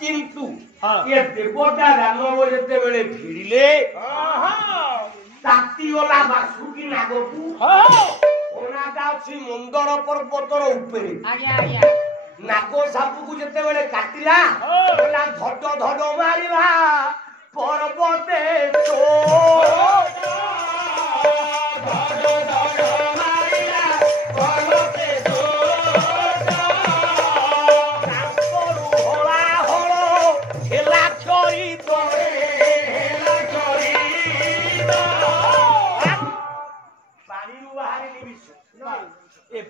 किंतु ये देवता दानव जते बेले भिड़िले तातीगला बासुकी नागकू ओनाटा अछि मंदर पर्वतर उपरे नाग सापू जते बेले काटिला बोला धड धड मारिला पर्वते तो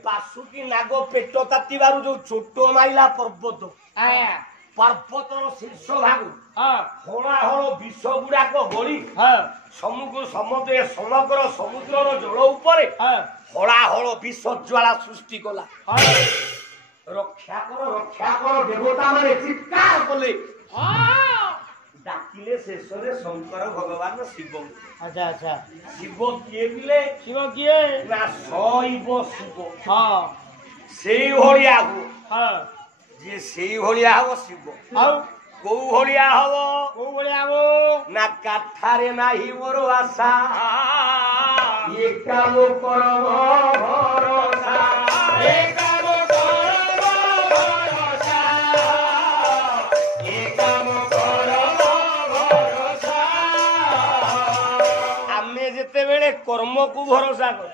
बासुकी नाग पेट तातिबारु जो छोट माइला पर्वत पर्वतर शीर्ष भाग हला हल विष गुड़ाक गली समग्र समुद्र जल उपरे हला हल विष ज्वाला सृष्टि कला रक्षा कर देवता माने चित्कार कले डाकिले शेष शंकर भगवान शिव अच्छा अच्छा शिव किए बिले शिव किए ना शैव शिव सेई भलिया हो जे सेई भलिया हो शिव कौ भलिया हो ना काठारे नाही मोर आशा ये काम करब भरोसा कर्म को भरोसा कर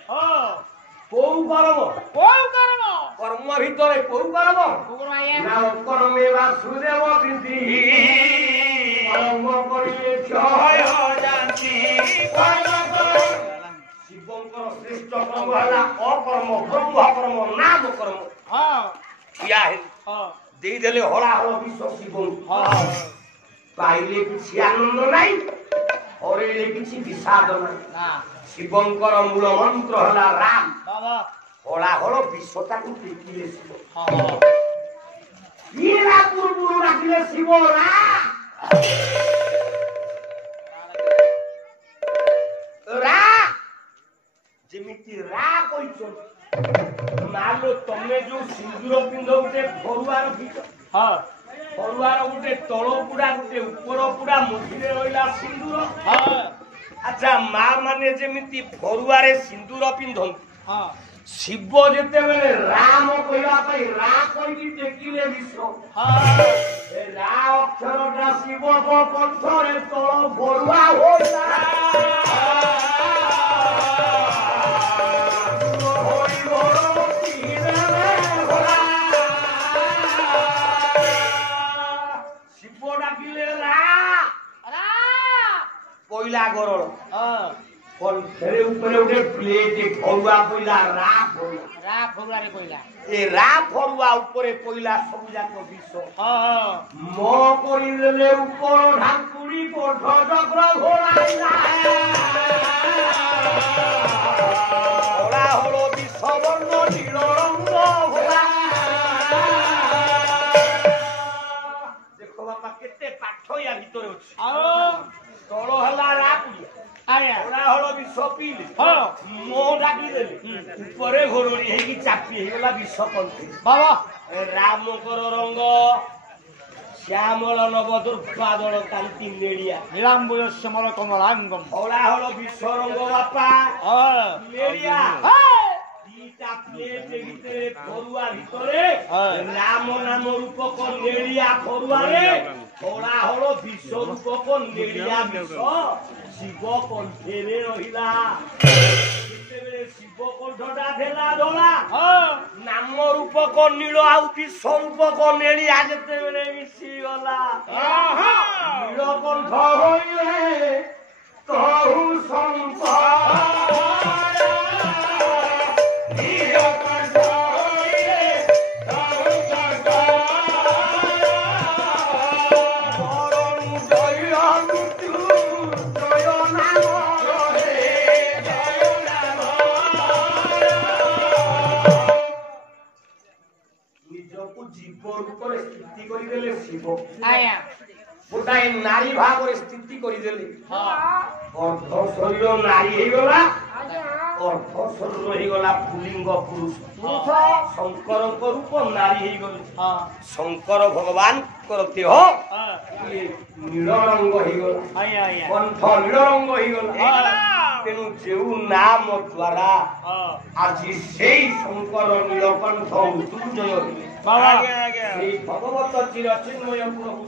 कर्म भितर कौ कर्म ना कर्मे वासुदेव प्रीति कर्म करिले जय जानती शिवंकर श्रेष्ठ कर्म हला अकर्म ब्रह्म कर्म नाम कर्म किया है दे देले हला हल विश्व शिव पाइले किछि आनंद नाही हरेले किछि विषाद नाही शिवंकर मूल मंत्र हला राम हला हल विश्वता को टेकिले शिव हीरा पूर्वरु राखिले शिव रा जेमिति रा कइछो मालो तमे जो सिंदूर पिंधौते फरुआर भीतर फरुआर गुटे तळ पुडा गुटे ऊपर पुडा मझिरे रहिला सिंदूर अच्छा माँ माने जेमिति फरुआरे सिंदूर पिंधन शिव जेते बेले राम कहला पई रा कहि टेकिले विश्व ए रा अक्षरटा शिव को कंठरे तळ फरुआ होता शिव डाकिले रा कोइला गरल कोन फेरे ऊपर उठे प्लेट फरुआ कोइला रा फरुआ रे कोइला ए रा फरुआ ऊपर कोइला सब जाक विश्व मो करिले ऊपर ढाकुड़ी कोठ चक्र घोराइला ओरा हलो विश्ववर्ण नील रंग होला देखो बापा केते पाठ या भितर अछि तळ हला रा पुलिया आया ओरा हलो विश्व पीले मो डाकी देले ऊपरे घोरणी हेकी चापी हेगला विश्व कंठी बाबा राम कर रंग श्यामल नव दुर्गादल कांति नेड़िया नीलांबुय श्यामल कमलांगम ओरा हलो विश्व रंग बापा नेड़िया दीटा प्लेट भितरे फरुआ भितरे राम नाम रूपक नेड़िया फरुआ रे ओरा हलो विश्व रूपक नेड़िया विश्व शिव कंठेरे रहिला जेतेबेले शिव कंठटा धेला धोला नाम रूपक नील आउ विश्व रूपक नेड़िया जेतेबेले मिसी गला नील कंठ होइले कहू संसार स्थिति करिदेले शिव आया गोटाए नारी भाव स्थिति करिदेले अर्ध शरीर नारी हे गला ଅର୍ଥ ଶରୀର ହେଇଗଲା ପୁଲିଙ୍ଗ ପୁରୁଷ ଶଙ୍କରଙ୍କ ରୂପ ନାରୀ ହେଇଗଲେ ଶଙ୍କର ଭଗବାନଙ୍କର ଦେହ ନୀଳ ରଙ୍ଗ ହେଇଗଲା କଣ୍ଠ ନୀଳ ରଙ୍ଗ ହେଇଗଲା ତେଣୁ ଯେଉଁ ନାମ ଦ୍ୱାରା ଆଜି ସେଇ ଶଙ୍କର ନୀଳକଣ୍ଠ ମୃତ୍ୟୁଞ୍ଜୟ ହେଲେ ସେଇ ଭଗବତ ଚିର ଚିନ୍ମୟ ପ୍ରଭୁ